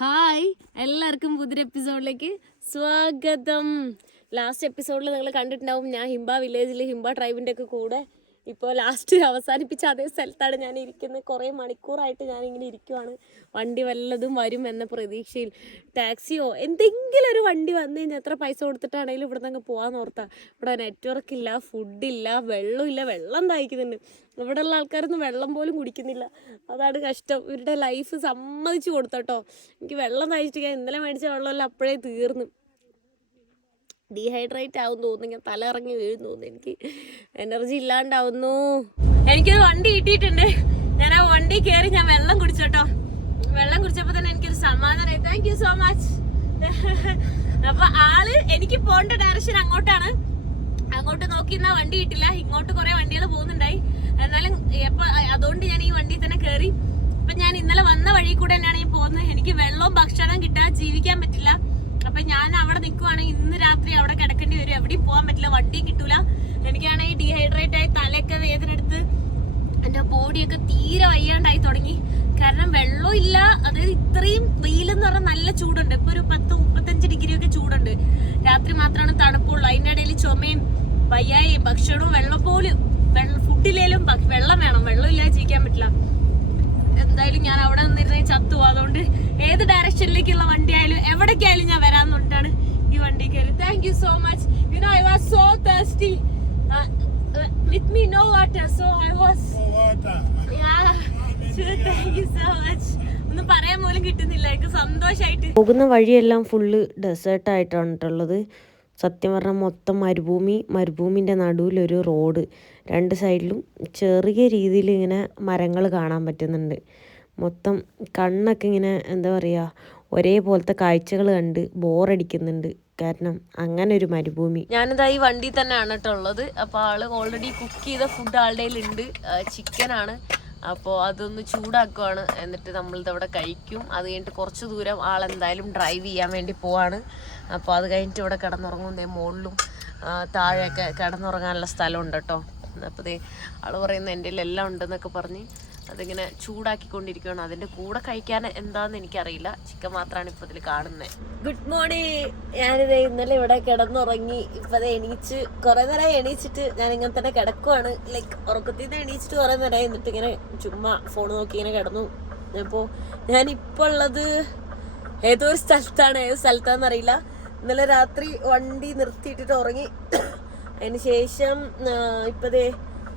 Hi, എല്ലാവർക്കും പുതിയൊരു എപ്പിസോഡിലേക്ക് സ്വാഗതം. ലാസ്റ്റ് എപ്പിസോഡിൽ നിങ്ങൾ കണ്ടിട്ടുണ്ടാവും ഞാൻ ഹിംബ വില്ലേജിൽ ഹിംബ ട്രൈബിൻ്റെ ഒക്കെ കൂടെ ഇപ്പോൾ ലാസ്റ്റ് അവസാനിപ്പിച്ച അതേ സ്ഥലത്താണ് ഞാൻ ഇരിക്കുന്നത്. കുറേ മണിക്കൂറായിട്ട് ഞാനിങ്ങനെ ഇരിക്കുവാണ്. വണ്ടി വല്ലതും വരും എന്ന പ്രതീക്ഷയിൽ. ടാക്സിയോ എന്തെങ്കിലും ഒരു വണ്ടി വന്നു കഴിഞ്ഞാൽ എത്ര പൈസ കൊടുത്തിട്ടാണെങ്കിലും ഇവിടെ നിന്ന് പോകാമെന്ന് ഓർത്താ. ഇവിടെ നെറ്റ്വർക്ക് ഇല്ല, ഫുഡില്ല, വെള്ളമില്ല. വെള്ളം ദാഹിക്കുന്നുണ്ട്. ഇവിടെയുള്ള ആൾക്കാരൊന്നും വെള്ളം പോലും കുടിക്കുന്നില്ല. അതാണ് കഷ്ടം. ഇവരുടെ ലൈഫ് സമ്മതിച്ചു കൊടുത്തോട്ടോ. എനിക്ക് വെള്ളം ദാഹിച്ചിട്ട് ഞാൻ ഇന്നലെ മേടിച്ച വെള്ളമെല്ലാം അപ്പോഴേ തീർന്നു. ഡീഹൈഡ്രേറ്റ് ആവും തോന്നുന്നു. ഞാൻ തല ഇറങ്ങി വീഴും തോന്നുന്നു. എനിക്ക് എനർജി ഇല്ലാണ്ടാവുന്നു. എനിക്കൊരു വണ്ടി കിട്ടിയിട്ടുണ്ട്. ഞാൻ ആ വണ്ടി കയറി ഞാൻ വെള്ളം കുടിച്ചോട്ടോ. വെള്ളം കുടിച്ചപ്പോൾ തന്നെ എനിക്കൊരു സമാധാനമായി. Thank you so much. അപ്പൊ ആള് എനിക്ക് പോകേണ്ട ഡയറക്ഷൻ അങ്ങോട്ടാണ്. അങ്ങോട്ട് നോക്കിയിരുന്ന വണ്ടി കിട്ടില്ല. ഇങ്ങോട്ട് കുറെ വണ്ടികൾ പോകുന്നുണ്ടായി. എന്നാലും അതുകൊണ്ട് ഞാൻ ഈ വണ്ടി തന്നെ കയറി. അപ്പൊ ഞാൻ ഇന്നലെ വന്ന വഴി കൂടെ തന്നെയാണ് ഈ പോകുന്നത്. എനിക്ക് വെള്ളവും ഭക്ഷണവും കിട്ടാതെ ജീവിക്കാൻ പറ്റില്ല. അപ്പൊ ഞാൻ അവിടെ നിൽക്കുവാണ്. ഇന്ന് രാത്രി അവിടെ കിടക്കേണ്ടി വരും. എവിടെയും പോകാൻ പറ്റില്ല, വണ്ടിയും കിട്ടൂല. എനിക്കാണെങ്കിൽ ഡീഹൈഡ്രേറ്റ് ആയി തലയൊക്കെ വേദന എടുത്ത് എന്റെ ബോഡിയൊക്കെ തീരെ വയ്യാണ്ടായി തുടങ്ങി. കാരണം വെള്ളവും ഇല്ല. അതായത് ഇത്രയും വെയിലെന്ന് പറഞ്ഞാൽ നല്ല ചൂടുണ്ട്. ഇപ്പൊ ഒരു 10-35 ഡിഗ്രി ഒക്കെ ചൂടുണ്ട്. രാത്രി മാത്രമാണ് തണുപ്പുള്ളൂ. അതിന്റെ ഇടയിൽ ചുമയും വയ്യായും ഭക്ഷണവും വെള്ളം പോലും ഫുഡിലേലും വെള്ളം വേണം. വെള്ളം ഇല്ലാതെ ജീവിക്കാൻ പറ്റില്ല. എന്തായാലും ഞാൻ അവിടെ നിന്നിരുന്നേ ചത്തു. അതുകൊണ്ട് ഏത് ഡയറക്ഷനിലേക്കുള്ള വണ്ടി ആയാലും എവിടേക്കായാലും ഞാൻ വരാന്നുകൊണ്ടാണ് ഈ വണ്ടി കയറി. Thank you so much. You know I was so thirsty. With me no water, so I was thank you so much. ഒന്നും പറയാൻ പോലും കിട്ടുന്നില്ല. എനിക്ക് സന്തോഷമായിട്ട്. പോകുന്ന വഴിയെല്ലാം ഫുള്ള് ഡെസേർട്ടായിട്ടാണുള്ളത്. സത്യം പറഞ്ഞാൽ മൊത്തം മരുഭൂമിൻ്റെ നടുവിലൊരു റോഡ്. രണ്ട് സൈഡിലും ചെറിയ രീതിയിൽ ഇങ്ങനെ മരങ്ങൾ കാണാൻ പറ്റുന്നുണ്ട്. മൊത്തം കണ്ണൊക്കെ ഇങ്ങനെ എന്താ പറയുക, ഒരേപോലത്തെ കാഴ്ചകൾ കണ്ട് ബോറടിക്കുന്നുണ്ട്. കാരണം അങ്ങനെ ഒരു മരുഭൂമി. ഞാനിതാ ഈ വണ്ടി തന്നെയാണ് കേട്ടോ ഉള്ളത്. അപ്പോൾ ആള് ഓൾറെഡി കുക്ക് ചെയ്ത ഫുഡ് ആളുടെ ഉണ്ട്. ചിക്കനാണ്. അപ്പോൾ അതൊന്ന് ചൂടാക്കുവാണ്. എന്നിട്ട് നമ്മളിതവിടെ കഴിക്കും. അത് കഴിഞ്ഞിട്ട് കുറച്ച് ദൂരം ആളെന്തായാലും ഡ്രൈവ് ചെയ്യാൻ വേണ്ടി പോവാണ്. അപ്പോൾ അത് കഴിഞ്ഞിട്ട് ഇവിടെ കിടന്നുറങ്ങും. മുകളിലും താഴെയൊക്കെ കിടന്നുറങ്ങാനുള്ള സ്ഥലമുണ്ട് കേട്ടോ. അപ്പോൾ ആൾ പറയുന്നത് എൻ്റെ എല്ലാം ഉണ്ടെന്നൊക്കെ പറഞ്ഞ് അതിങ്ങനെ ചൂടാക്കിക്കൊണ്ടിരിക്കുകയാണ്. അതിൻ്റെ കൂടെ കഴിക്കാൻ എന്താണെന്ന് എനിക്കറിയില്ല. ചിക്കൻ മാത്രമാണ് ഇപ്പോൾ ഇതിൽ കാണുന്നത്. Good morning. ഞാനിത് ഇന്നലെ ഇവിടെ കിടന്നുറങ്ങി. ഇപ്പം അത് എണീച്ച് കുറേ നേരമായി. എണീച്ചിട്ട് ഞാൻ ഇങ്ങനെ തന്നെ കിടക്കുവാണ്. ലൈക്ക് ഉറക്കത്തിൽ നിന്ന് എണീച്ചിട്ട് കുറേ നേരമായി. എന്നിട്ട് ഇങ്ങനെ ചുമ്മാ ഫോൺ നോക്കി ഇങ്ങനെ കിടന്നു. അപ്പോൾ ഞാനിപ്പോൾ ഉള്ളത് ഏതോ ഒരു സ്ഥലത്താണ്. ഏത് സ്ഥലത്താണെന്നറിയില്ല. ഇന്നലെ രാത്രി വണ്ടി നിർത്തിയിട്ടിട്ട് ഉറങ്ങി. അതിന് ശേഷം ഇപ്പതേ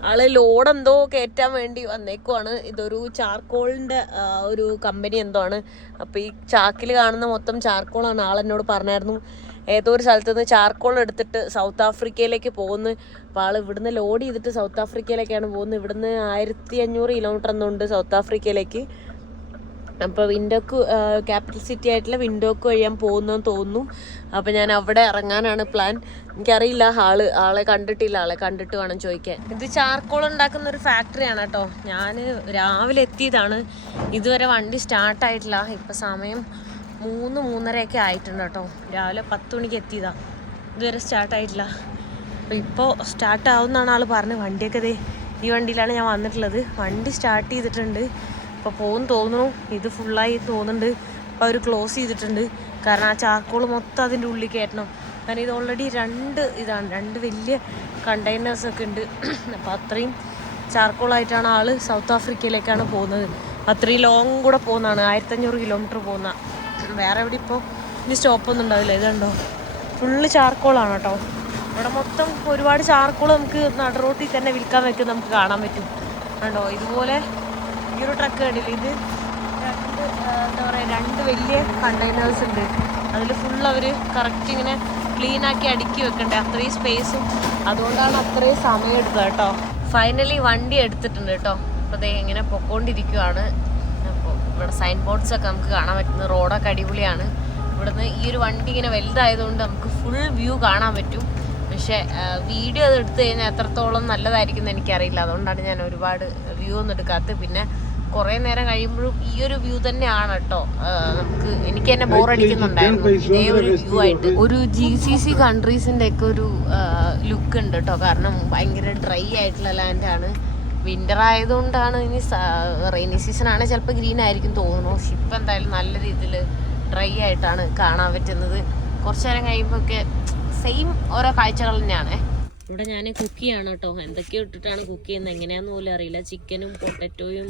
ആള് ലോഡ് എന്തോ കയറ്റാൻ വേണ്ടി വന്നേക്കുവാണ്. ഇതൊരു ചാർക്കോളിൻ്റെ ഒരു കമ്പനി എന്തോ ആണ്. അപ്പോൾ ഈ ചാക്കിൽ കാണുന്ന മൊത്തം ചാർക്കോളാണ്. ആളെന്നോട് പറഞ്ഞായിരുന്നു ഏതോ ഒരു സ്ഥലത്ത് നിന്ന് ചാർക്കോൾ എടുത്തിട്ട് സൗത്ത് ആഫ്രിക്കയിലേക്ക് പോകുന്നു. അപ്പോൾ ആൾ ഇവിടുന്ന് ലോഡ് ചെയ്തിട്ട് സൗത്ത് ആഫ്രിക്കയിലേക്കാണ് പോകുന്നത്. ഇവിടുന്ന് 1500 കിലോമീറ്റർ എന്നുണ്ട് സൗത്ത് ആഫ്രിക്കയിലേക്ക്. അപ്പോൾ വിൻഡോക്ക് ക്യാപിറ്റൽ സിറ്റി ആയിട്ടുള്ള വിൻഡോക്ക് വഴി ഞാൻ പോകുന്നതെന്ന് തോന്നുന്നു. അപ്പോൾ ഞാൻ അവിടെ ഇറങ്ങാനാണ് പ്ലാൻ. എനിക്കറിയില്ല, ആളെ കണ്ടിട്ടില്ല. ആളെ കണ്ടിട്ട് വേണം ചോദിക്കാൻ. ഇത് ചാർക്കോൾ ഉണ്ടാക്കുന്ന ഒരു ഫാക്ടറിയാണ് കേട്ടോ. ഞാൻ രാവിലെ എത്തിയതാണ്. ഇതുവരെ വണ്ടി സ്റ്റാർട്ടായിട്ടില്ല. ഇപ്പം സമയം 3-3:30 ആയിട്ടുണ്ട് കേട്ടോ. രാവിലെ 10 മണിക്ക് എത്തിയതാണ്. ഇതുവരെ സ്റ്റാർട്ടായിട്ടില്ല. അപ്പോൾ ഇപ്പോൾ സ്റ്റാർട്ടാവുമെന്നാണ് ആൾ പറഞ്ഞത്. വണ്ടിയൊക്കെ ഈ വണ്ടിയിലാണ് ഞാൻ വന്നിട്ടുള്ളത്. വണ്ടി സ്റ്റാർട്ട് ചെയ്തിട്ടുണ്ട്. അപ്പോൾ പോകും തോന്നുന്നു. ഇത് ഫുള്ളായി തോന്നുന്നുണ്ട്. അപ്പോൾ അവർ ക്ലോസ് ചെയ്തിട്ടുണ്ട്. കാരണം ആ ചാർക്കോൾ മൊത്തം അതിൻ്റെ ഉള്ളിൽ കയറ്റണം. കാരണം ഇത് ഓൾറെഡി 2 വലിയ കണ്ടെയ്നേഴ്സൊക്കെ ഉണ്ട്. അപ്പോൾ അത്രയും ചാർക്കോളായിട്ടാണ് ആൾ സൗത്ത് ആഫ്രിക്കയിലേക്കാണ് പോകുന്നത്. അത്രയും ലോങ് കൂടെ പോകുന്നതാണ്. 1500 കിലോമീറ്റർ പോകുന്ന. വേറെ എവിടെ ഇപ്പോൾ ഇനി സ്റ്റോപ്പൊന്നും ഉണ്ടാവില്ല. ഇതുണ്ടോ, ഫുള്ള് ചാർക്കോളാണ് കേട്ടോ. ഇവിടെ മൊത്തം ഒരുപാട് ചാർക്കോൾ നമുക്ക് നട റോട്ടിൽ തന്നെ വിൽക്കാൻ വെക്കും, നമുക്ക് കാണാൻ പറ്റും. കണ്ടോ, ഇതുപോലെ ഈ ഒരു ട്രക്ക് കണ്ടില്ല. ഇത് എന്താ പറയുക, 2 വലിയ കണ്ടെയ്നേഴ്സ് ഉണ്ട്. അതിൽ ഫുൾ അവർ കറക്റ്റ് ഇങ്ങനെ ക്ലീനാക്കി അടുക്കി വെക്കണ്ടേ. അത്രയും സ്പേസും. അതുകൊണ്ടാണ് അത്രയും സമയം എടുത്തത് കേട്ടോ. ഫൈനലി വണ്ടി എടുത്തിട്ടുണ്ട് കേട്ടോ. അപ്പോൾ അതേ ഇങ്ങനെ പൊക്കോണ്ടിരിക്കുവാണ്. അപ്പോൾ ഇവിടെ സൈൻ ബോർഡ്സൊക്കെ നമുക്ക് കാണാൻ പറ്റുന്നു. റോഡൊക്കെ അടിപൊളിയാണ്. ഇവിടുന്ന് ഈ ഒരു വണ്ടി ഇങ്ങനെ വലുതായതുകൊണ്ട് നമുക്ക് ഫുൾ വ്യൂ കാണാൻ പറ്റും. പക്ഷേ വീഡിയോ അത് എടുത്തു കഴിഞ്ഞാൽ എത്രത്തോളം നല്ലതായിരിക്കും എന്ന് എനിക്കറിയില്ല. അതുകൊണ്ടാണ് ഞാൻ ഒരുപാട് വ്യൂ ഒന്നും എടുക്കാത്തത്. പിന്നെ കുറേ നേരം കഴിയുമ്പോഴും ഈ ഒരു വ്യൂ തന്നെയാണ് കേട്ടോ. എനിക്ക് തന്നെ ബോറടിക്കുന്നുണ്ടായിരുന്നു ഇതേ ഒരു വ്യൂ ആയിട്ട്. ഒരു GCC കൺട്രീസിൻ്റെ ഒക്കെ ഒരു ലുക്ക് ഉണ്ട് കേട്ടോ. കാരണം ഭയങ്കര ഡ്രൈ ആയിട്ടുള്ള ലാൻഡാണ്. വിൻ്റർ ആയതുകൊണ്ടാണ്. ഇനി റെയിനി സീസൺ ആണെങ്കിൽ ചിലപ്പോൾ ഗ്രീൻ ആയിരിക്കും തോന്നുന്നു. പക്ഷെ ഇപ്പം എന്തായാലും നല്ല രീതിയിൽ ഡ്രൈ ആയിട്ടാണ് കാണാൻ പറ്റുന്നത്. കുറച്ചു നേരം കഴിയുമ്പോൾ ഒക്കെ സെയിം ഓരോ കാഴ്ചകൾ തന്നെയാണ്. ഇവിടെ ഞാൻ കുക്ക് ചെയ്യാണ് കേട്ടോ. എന്തൊക്കെയോ ഇട്ടിട്ടാണ് കുക്ക് ചെയ്യുന്നത്, എങ്ങനെയാന്ന് പോലും അറിയില്ല. ചിക്കനും പൊട്ടറ്റോയും.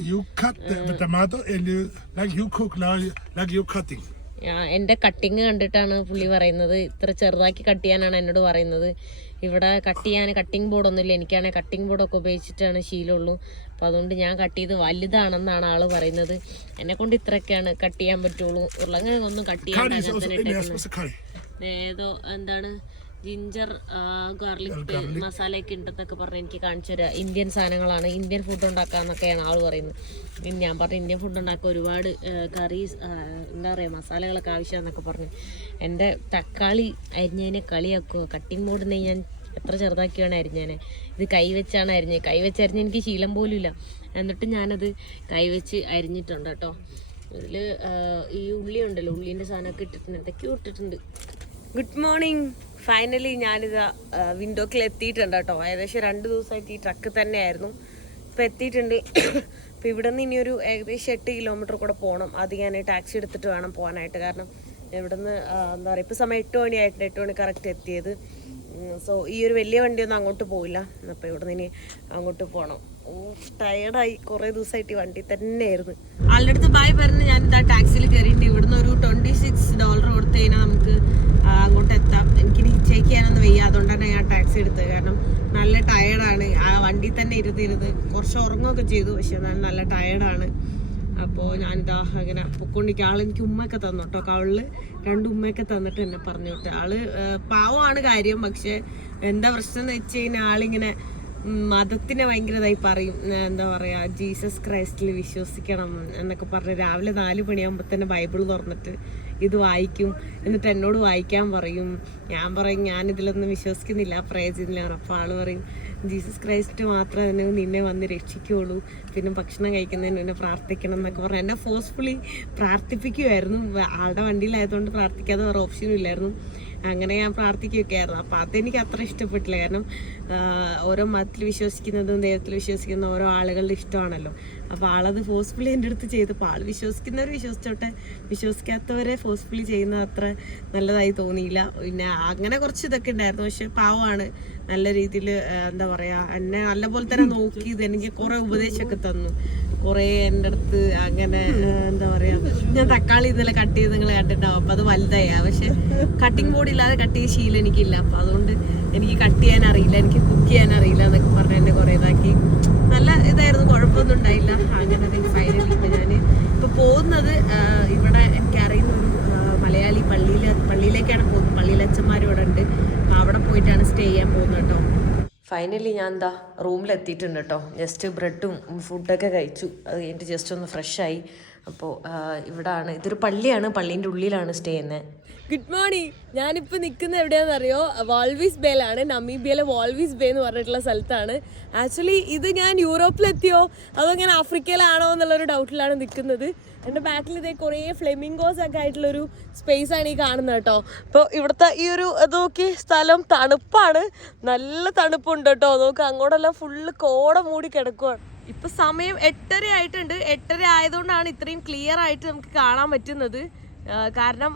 എന്റെ കട്ടിങ് കണ്ടിട്ടാണ് പുള്ളി പറയുന്നത്. ഇത്ര ചെറുതാക്കി കട്ട് ചെയ്യാനാണ് എന്നോട് പറയുന്നത്. ഇവിടെ കട്ട് ചെയ്യാൻ കട്ടിങ് ബോർഡൊന്നുമില്ല. എനിക്കാണെങ്കിൽ കട്ടിങ് ബോർഡൊക്കെ ഉപയോഗിച്ചിട്ടാണ് ശീലമുള്ളൂ. അപ്പം അതുകൊണ്ട് ഞാൻ കട്ട് ചെയ്ത് വലുതാണെന്നാണ് ആള് പറയുന്നത്. എന്നെ കൊണ്ട് ഇത്രയൊക്കെയാണ് കട്ട് ചെയ്യാൻ പറ്റുള്ളൂ. ഉരുളക്കിഴങ്ങൊന്നും കട്ട് ചെയ്യാൻ ഏതോ എന്താണ് ജിഞ്ചർ ഗാർലിക് മസാലയൊക്കെ ഉണ്ടെന്നൊക്കെ പറഞ്ഞ് എനിക്ക് കാണിച്ചു തരാം. ഇന്ത്യൻ സാധനങ്ങളാണ്, ഇന്ത്യൻ ഫുഡ് ഉണ്ടാക്കാന്നൊക്കെയാണ് ആൾ പറയുന്നത്. ഞാൻ പറഞ്ഞു ഇന്ത്യൻ ഫുഡ് ഉണ്ടാക്കാൻ ഒരുപാട് കറീസ് എന്താ പറയുക മസാലകളൊക്കെ ആവശ്യമാണെന്നൊക്കെ പറഞ്ഞു. എൻ്റെ തക്കാളി അരിഞ്ഞതിനെ കളിയാക്കുമോ? കട്ടിങ് ബോർഡിനെ ഞാൻ എത്ര ചെറുതാക്കിയാണ് അരിഞ്ഞേനെ. ഇത് കൈവച്ചാണ് അരിഞ്ഞത്. കൈവച്ച് അരിഞ്ഞ് എനിക്ക് ശീലം പോലും ഇല്ല. എന്നിട്ട് ഞാനത് കൈവച്ച് അരിഞ്ഞിട്ടുണ്ട് കേട്ടോ. ഇതിൽ ഈ ഉള്ളി ഉണ്ടല്ലോ, ഉള്ളീൻ്റെ സാധനമൊക്കെ ഇട്ടിട്ടുണ്ട്, എന്തൊക്കെയോ ഇട്ടിട്ടുണ്ട്. Good morning. ഫൈനലി ഞാനിത് വിൻഡോക്കിൽ എത്തിയിട്ടുണ്ട് കേട്ടോ. ഏകദേശം 2 ദിവസമായിട്ട് ഈ ട്രക്ക് തന്നെയായിരുന്നു. ഇപ്പം എത്തിയിട്ടുണ്ട്. അപ്പോൾ ഇവിടെ നിന്ന് ഇനിയൊരു ഏകദേശം 8 കിലോമീറ്റർ കൂടെ പോകണം. അത് ഞാൻ ടാക്സി എടുത്തിട്ട് വേണം പോകാനായിട്ട്. കാരണം ഇവിടുന്ന് എന്താ പറയുക ഇപ്പോൾ സമയം 8 മണിയായിട്ടുണ്ട്. 8 മണി കറക്റ്റ് എത്തിയത്. സോ ഈ ഒരു വലിയ വണ്ടിയൊന്നും അങ്ങോട്ട് പോയില്ല. അപ്പോൾ ഇവിടെ നിന്ന് ഇനി അങ്ങോട്ട് പോകണം. ടയർഡായി, കുറേ ദിവസമായിട്ട് ഈ വണ്ടി തന്നെയായിരുന്നു. ആളുടെ അടുത്ത് ബായ് പറഞ്ഞ് ഞാൻ ഇതാ ടാക്സിയിൽ കയറിയിട്ട് ഇവിടുന്ന് ഒരു $26 കൊടുത്തു കഴിഞ്ഞാൽ നമുക്ക് അങ്ങോട്ട് എത്താം. എനിക്കിനി ചെക്ക് ചെയ്യാനൊന്നും വയ്യ, അതുകൊണ്ടാണ് ഞാൻ ടാക്സി എടുത്തത്. കാരണം നല്ല ടയർഡാണ്. ആ വണ്ടി തന്നെ ഇരുന്ന് കുറച്ച് ഉറങ്ങുകയൊക്കെ ചെയ്തു, പക്ഷെ ഞാൻ നല്ല ടയർഡാണ്. അപ്പോൾ ഞാനിതാ അങ്ങനെ പൊക്കൊണ്ടിരിക്കുക. ആളെനിക്ക് ഉമ്മയൊക്കെ തന്നു കേട്ടോ. കവളിൽ 2 ഉമ്മയൊക്കെ തന്നിട്ട് എന്നെ പറഞ്ഞു വിട്ട്. ആള് പാവമാണ് കാര്യം. പക്ഷെ എന്താ പ്രശ്നം എന്ന് വെച്ച് കഴിഞ്ഞാൽ ആളിങ്ങനെ മതത്തിനെ ഭയങ്കര ഇതായി പറയും. എന്താ പറയുക, ജീസസ് ക്രൈസ്റ്റിൽ വിശ്വസിക്കണം എന്നൊക്കെ പറഞ്ഞ് രാവിലെ 4 മണിയാകുമ്പോൾ തന്നെ ബൈബിൾ തുറന്നിട്ട് ഇത് വായിക്കും. എന്നിട്ട് എന്നോട് വായിക്കാൻ പറയും. ഞാൻ പറയും ഞാനിതിലൊന്നും വിശ്വസിക്കുന്നില്ല, പ്രേ ചെയ്യുന്നില്ല. അപ്പോൾ ആൾ പറയും ജീസസ് ക്രൈസ്റ്റ് മാത്രമേ നിന്നെ വന്ന് രക്ഷിക്കുകയുള്ളൂ, പിന്നെ ഭക്ഷണം കഴിക്കുന്നതിന് മുന്നേ പ്രാർത്ഥിക്കണം എന്നൊക്കെ പറഞ്ഞ് എന്നെ ഫോഴ്സ്ഫുള്ളി പ്രാർത്ഥിപ്പിക്കുമായിരുന്നു. ആളുടെ വണ്ടിയിലായതുകൊണ്ട് പ്രാർത്ഥിക്കാതെ വേറെ ഓപ്ഷനും ഇല്ലായിരുന്നു. അങ്ങനെ ഞാൻ പ്രാർത്ഥിക്കുകയൊക്കെ ആയിരുന്നു. അപ്പോൾ അതെനിക്ക് അത്ര ഇഷ്ടപ്പെട്ടില്ല. കാരണം ഓരോ മതത്തിൽ വിശ്വസിക്കുന്നതും ദൈവത്തിൽ വിശ്വസിക്കുന്ന ഓരോ ആളുകളുടെ ഇഷ്ടമാണല്ലോ. അപ്പോൾ ആളത് ഫോഴ്സ്ഫുള്ളി എൻ്റെ അടുത്ത് ചെയ്തപ്പോൾ ആൾ വിശ്വസിക്കുന്നവർ വിശ്വസിച്ചോട്ടെ, വിശ്വസിക്കാത്തവരെ ഫോഴ്സ്ഫുള്ളി ചെയ്യുന്നത് അത്ര നല്ലതായി തോന്നിയില്ല. പിന്നെ അങ്ങനെ കുറച്ച് ഇതൊക്കെ ഉണ്ടായിരുന്നു. പക്ഷെ പാവമാണ്, നല്ല രീതിയിൽ എന്താ പറയുക എന്നെ നല്ലപോലെ തന്നെ നോക്കി. ഇത് എനിക്ക് കുറേ ഉപദേശമൊക്കെ തന്നു. കുറേ എൻ്റെ അടുത്ത് അങ്ങനെ എന്താ പറയുക, ഞാൻ തക്കാളി ഇന്നലെ കട്ട് ചെയ്ത് നിങ്ങൾ കണ്ടിട്ടുണ്ടാവും. അപ്പോൾ അത് വലുതായി. പക്ഷെ കട്ടിങ് ബോർഡ് ഇല്ലാതെ കട്ട് ചെയ്ത ശീലം എനിക്കില്ല. അപ്പോൾ അതുകൊണ്ട് എനിക്ക് കട്ട് ചെയ്യാൻ അറിയില്ല, എനിക്ക് കുക്ക് ചെയ്യാൻ അറിയില്ല എന്നൊക്കെ പറഞ്ഞ് എന്നെ കുറേ ഇതാക്കി. നല്ല ഇതായിരുന്നു, കുഴപ്പമൊന്നും ഉണ്ടായില്ല. അങ്ങനെ ഫൈനലി ഇപ്പോൾ ഞാൻ ഇപ്പോൾ പോകുന്നത് ഇവിടെ എനിക്കറിയുന്ന ഒരു മലയാളി പള്ളിയിലേക്കാണ് പോകുന്നത്. പള്ളിയിൽ അച്ഛന്മാരും ഇവിടെ ഉണ്ട്. അപ്പോൾ അവിടെ പോയിട്ടാണ് സ്റ്റേ ചെയ്യാൻ പോകുന്നത് കേട്ടോ. ഫൈനലി ഞാൻ എന്താ റൂമിലെത്തിയിട്ടുണ്ട് കേട്ടോ. ജസ്റ്റ് ബ്രെഡും ഫുഡൊക്കെ കഴിച്ചു. അത് കഴിഞ്ഞിട്ട് ജസ്റ്റ് ഒന്ന് ഫ്രഷായി. അപ്പോൾ ഇവിടാണ്, ഇതൊരു പള്ളിയാണ്, പള്ളീൻ്റെ ഉള്ളിലാണ് സ്റ്റേ ചെയ്യുന്നത്. Good morning. ഞാനിപ്പോൾ നിൽക്കുന്നത് എവിടെയാണെന്നറിയോ? വാൾവിസ് ബേയിലാണ്. നമീബിയയിലെ വാൾവിസ് ബേ എന്ന് പറഞ്ഞിട്ടുള്ള സ്ഥലത്താണ്. ആക്ച്വലി ഇത് ഞാൻ യൂറോപ്പിലെത്തിയോ അതോ ഞാൻ ആഫ്രിക്കയിലാണോ എന്നുള്ളൊരു ഡൗട്ടിലാണ് നിൽക്കുന്നത്. എൻ്റെ ബാക്കിൽ ഇതേ കുറേ ഫ്ലെമിംഗോസ് ഒക്കെ ആയിട്ടുള്ളൊരു സ്പേസ് ആണ് ഈ കാണുന്നത് കേട്ടോ. അപ്പോൾ ഇവിടുത്തെ ഈ ഒരു നോക്കി സ്ഥലം തണുപ്പാണ്, നല്ല തണുപ്പുണ്ട് കേട്ടോ. നോക്ക് അങ്ങോട്ടെല്ലാം ഫുള്ള് കോട മൂടി കിടക്കുവാണ്. ഇപ്പം സമയം 8:30 ആയിട്ടുണ്ട്. 8:30 ആയതുകൊണ്ടാണ് ഇത്രയും ക്ലിയർ ആയിട്ട് നമുക്ക് കാണാൻ പറ്റുന്നത്. കാരണം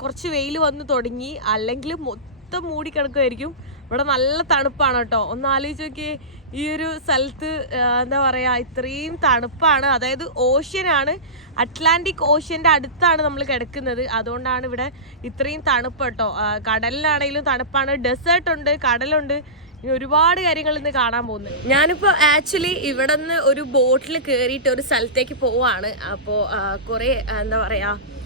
കുറച്ച് വെയിൽ വന്ന് തുടങ്ങി, അല്ലെങ്കിൽ മൊത്തം മൂടി കിടക്കുമായിരിക്കും. ഇവിടെ നല്ല തണുപ്പാണ് കേട്ടോ. ഒന്ന് ആലോചിച്ച് നോക്കിയേ, ഈ ഒരു സ്ഥലത്ത് എന്താ പറയുക ഇത്രയും തണുപ്പാണ്. അതായത് ഓഷ്യനാണ്, അറ്റ്ലാന്റിക് ഓഷ്യൻ്റെ അടുത്താണ് നമ്മൾ കിടക്കുന്നത്. അതുകൊണ്ടാണ് ഇവിടെ ഇത്രയും തണുപ്പ് കേട്ടോ. കടലിലാണെങ്കിലും തണുപ്പാണ്, ഡെസേർട്ട് ഉണ്ട്, കടലുണ്ട്, ഒരുപാട് കാര്യങ്ങൾ ഇന്ന് കാണാൻ പോകുന്നത്. ഞാനിപ്പോൾ ആക്ച്വലി ഇവിടെ നിന്ന് ഒരു ബോട്ടിൽ കയറിയിട്ട് ഒരു സ്ഥലത്തേക്ക് പോവാണ്. അപ്പോൾ കുറേ എന്താ പറയുക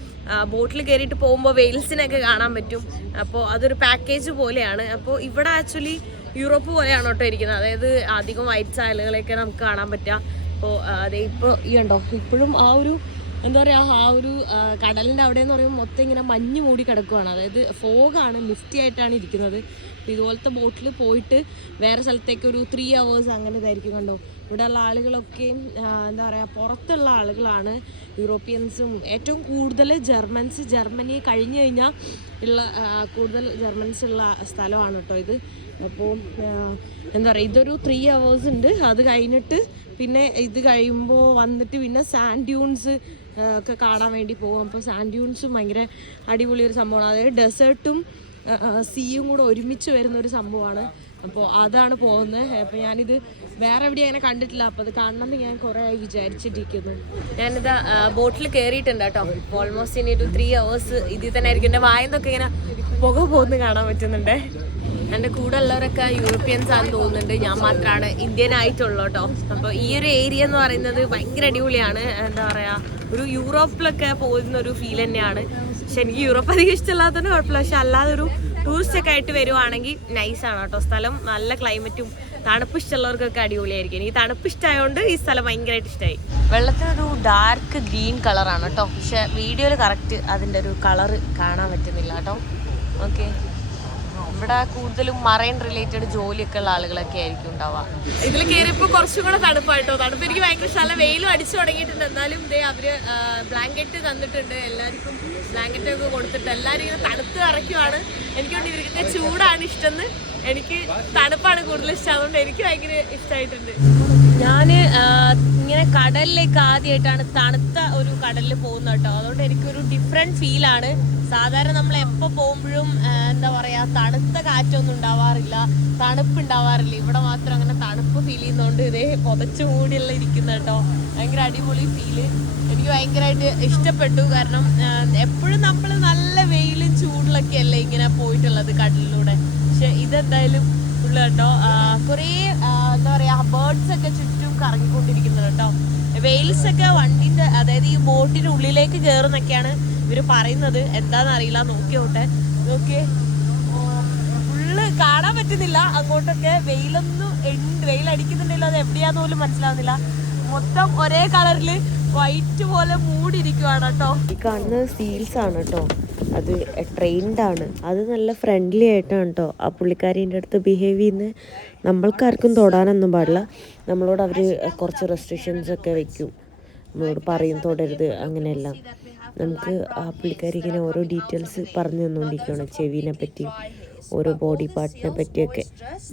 ബോട്ടിൽ കയറിയിട്ട് പോകുമ്പോൾ വെയിൽസിനൊക്കെ കാണാൻ പറ്റും. അപ്പോൾ അതൊരു പാക്കേജ് പോലെയാണ്. അപ്പോൾ ഇവിടെ ആക്ച്വലി യൂറോപ്പ് പോലെയാണ് കേട്ടോ ഇരിക്കുന്നത്. അതായത് അധികം വൈറ്റ് സായലുകളൊക്കെ നമുക്ക് കാണാൻ പറ്റുക. അപ്പോൾ അതേ ഇപ്പോൾ ഈ കണ്ടോ, ഇപ്പോഴും ആ ഒരു എന്താ പറയുക ആ ഒരു കടലിൻ്റെ അവിടെ എന്ന് പറയുമ്പോൾ മൊത്തം ഇങ്ങനെ മഞ്ഞ് മൂടി കിടക്കുകയാണ്. അതായത് ഫോഗാണ്, മിസ്റ്റി ആയിട്ടാണ് ഇരിക്കുന്നത്. അപ്പോൾ ഇതുപോലത്തെ ബോട്ടിൽ പോയിട്ട് വേറെ സ്ഥലത്തേക്ക് ഒരു 3 hours അങ്ങനെ ഇതായിരിക്കും കണ്ടോ. ഇവിടെയുള്ള ആളുകളൊക്കെയും എന്താ പറയുക പുറത്തുള്ള ആളുകളാണ്. യൂറോപ്യൻസും ഏറ്റവും കൂടുതൽ ജർമ്മൻസ്, ജർമ്മനി കഴിഞ്ഞ് കഴിഞ്ഞാൽ ഉള്ള കൂടുതൽ ജർമ്മൻസ് ഉള്ള സ്ഥലമാണ് കേട്ടോ ഇത്. അപ്പോൾ എന്താ പറയുക, ഇതൊരു 3 hours ഉണ്ട്. അത് കഴിഞ്ഞിട്ട് പിന്നെ ഇത് കഴിയുമ്പോൾ വന്നിട്ട് പിന്നെ സാൻഡ് ഡ്യൂൺസ് ഒക്കെ കാണാൻ വേണ്ടി പോകും. അപ്പോൾ സാൻഡ് ഡ്യൂൺസും ഭയങ്കര അടിപൊളി ഒരു സംഭവമാണ്. അതായത് ഡെസേർട്ടും സീയും കൂടെ ഒരുമിച്ച് വരുന്ന ഒരു സംഭവമാണ്. അപ്പോൾ അതാണ് പോകുന്നത്. അപ്പോൾ ഞാനിത് വേറെ എവിടെയും അങ്ങനെ കണ്ടിട്ടില്ല. അപ്പോൾ അത് കാണണമെന്ന് ഞാൻ കുറേ ആയി വിചാരിച്ചിട്ടിരിക്കുന്നു. ഞാനിതാ ബോട്ടിൽ കയറിയിട്ടുണ്ട് കേട്ടോ. ഓൾമോസ്റ്റ് ഇനി ഒരു 3 hours ഇതിൽ തന്നെ ആയിരിക്കും. എൻ്റെ വായന്നൊക്കെ ഇങ്ങനെ പുക പോകുന്നത് കാണാൻ പറ്റുന്നുണ്ട്. എൻ്റെ കൂടെ ഉള്ളവരൊക്കെ യൂറോപ്യൻസ് ആണെന്ന് തോന്നുന്നുണ്ട്. ഞാൻ മാത്രമാണ് ഇന്ത്യൻ ആയിട്ടുള്ളൂ കേട്ടോ. അപ്പോൾ ഈ ഒരു ഏരിയ എന്ന് പറയുന്നത് ഭയങ്കര അടിപൊളിയാണ്. എന്താ പറയുക, ഒരു യൂറോപ്പിലൊക്കെ പോകുന്ന ഒരു ഫീൽ തന്നെയാണ്. പക്ഷെ എനിക്ക് യൂറോപ്പ് അധികം ഇഷ്ടമില്ലാത്തതിന് കുഴപ്പമില്ല. പക്ഷെ അല്ലാതെ ഒരു ടൂറിസ്റ്റ് ഒക്കെ ആയിട്ട് വരുവാണെങ്കിൽ നൈസാണ് കേട്ടോ സ്ഥലം. നല്ല ക്ലൈമറ്റും തണുപ്പ് ഇഷ്ടമുള്ളവർക്കൊക്കെ അടിപൊളിയായിരിക്കും. എനിക്ക് തണുപ്പ് ഇഷ്ടമായതുകൊണ്ട് ഈ സ്ഥലം ഭയങ്കരമായിട്ട് ഇഷ്ടമായി. വെള്ളത്തിനൊരു ഡാർക്ക് ഗ്രീൻ കളറാണ് കേട്ടോ. പക്ഷെ വീഡിയോയിൽ കറക്റ്റ് അതിൻ്റെ ഒരു കളറ് കാണാൻ പറ്റുന്നില്ല കേട്ടോ. ഓക്കെ, ഇവിടെ കൂടുതലും മറൈൻ റിലേറ്റഡ് ജോലിയൊക്കെ ഉള്ള ആളുകളൊക്കെ ആയിരിക്കും ഉണ്ടാവുക. ഇതിൽ കയറിയപ്പോൾ കുറച്ചും കൂടെ തണുപ്പായിട്ടോ. തണുപ്പ് എനിക്ക് ഭയങ്കര ഇഷ്ടമല്ല. വെയിലും അടിച്ചു തുടങ്ങിയിട്ടുണ്ട്. എന്നാലും ഇതേ അവര് ബ്ലാങ്കറ്റ് തന്നിട്ടുണ്ട്. എല്ലാവർക്കും ബ്ലാങ്കറ്റ് ഒക്കെ കൊടുത്തിട്ട് എല്ലാവരും ഇങ്ങനെ തണുത്ത് ഇറക്കുവാണ്. എനിക്കൊണ്ട് ഇവർക്കൊക്കെ ചൂടാണ് ഇഷ്ടമെന്ന്, എനിക്ക് തണുപ്പാണ് കൂടുതൽ ഇഷ്ടം. അതുകൊണ്ട് എനിക്ക് ഭയങ്കര ഇഷ്ടമായിട്ടുണ്ട്. ഞാൻ ഇങ്ങനെ കടലിലേക്ക് ആദ്യമായിട്ടാണ് തണുത്ത ഒരു കടലിൽ പോകുന്നത് കേട്ടോ. അതുകൊണ്ട് എനിക്കൊരു ഡിഫറെൻറ്റ് ഫീലാണ്. സാധാരണ നമ്മൾ എപ്പോൾ പോകുമ്പോഴും എന്താ പറയുക, തണുത്ത കാറ്റൊന്നും ഉണ്ടാവാറില്ല, തണുപ്പ് ഉണ്ടാവാറില്ല. ഇവിടെ മാത്രം അങ്ങനെ തണുപ്പ് ഫീൽ ചെയ്യുന്നതുകൊണ്ട് ഇതേ പുതച്ചു മൂടിയുള്ള ഇരിക്കുന്നത് കേട്ടോ. ഭയങ്കര അടിപൊളി ഫീല്. എനിക്ക് ഭയങ്കരമായിട്ട് ഇഷ്ടപ്പെട്ടു. കാരണം എപ്പോഴും നമ്മൾ നല്ല വെയിലും ചൂടിലൊക്കെ അല്ലേ ഇങ്ങനെ പോയിട്ടുള്ളത് കടലിലൂടെ. പക്ഷെ ഇതെന്തായാലും ഉള്ള കേട്ടോ. കുറേ എന്താ പറയുക, ബേർഡ്സ് ഒക്കെ ചുറ്റും കറങ്ങിക്കൊണ്ടിരിക്കുന്നത് കേട്ടോ. വെയിൽസ് ഒക്കെ വണ്ടിൻ്റെ, അതായത് ഈ ബോട്ടിൻ്റെ ഉള്ളിലേക്ക് കയറുന്നൊക്കെയാണ് ഇവർ പറയുന്നത്. എന്താണെന്ന് അറിയില്ല, നോക്കിയോട്ടെ. നോക്കിയേ, ഫുള്ള് കാണാൻ പറ്റുന്നില്ല അങ്ങോട്ടൊക്കെ. വെയിലടിക്കുന്നുണ്ടല്ലോ, അത് എവിടെയാന്ന് പോലും മനസ്സിലാവുന്നില്ല. മൊത്തം ഒരേ കളറില് വൈറ്റ് പോലെ മൂടിയിരിക്കുവാണ് കേട്ടോ. ഈ കാണുന്നത് സീൽസ് ആണ് കേട്ടോ. അത് ട്രെയിൻഡാണ്. അത് നല്ല ഫ്രണ്ട്ലി ആയിട്ടാണ് കേട്ടോ ആ പുള്ളിക്കാരീൻ്റെ അടുത്ത് ബിഹേവ് ചെയ്യുന്നത്. നമ്മൾക്കാർക്കും തൊടാനൊന്നും പാടില്ല. നമ്മളോട് അവർ കുറച്ച് റെസ്ട്രിക്ഷൻസ് ഒക്കെ വെക്കും. നമ്മളോട് പറയും തൊടരുത്, അങ്ങനെയെല്ലാം. നമുക്ക് ആ പുള്ളിക്കാരി ഇങ്ങനെ ഓരോ ഡീറ്റെയിൽസ് പറഞ്ഞു തന്നുകൊണ്ടിരിക്കുകയാണ്. ചെവിനെ പറ്റി, ഓരോ ബോഡി പാർട്ടിനെ പറ്റിയൊക്കെ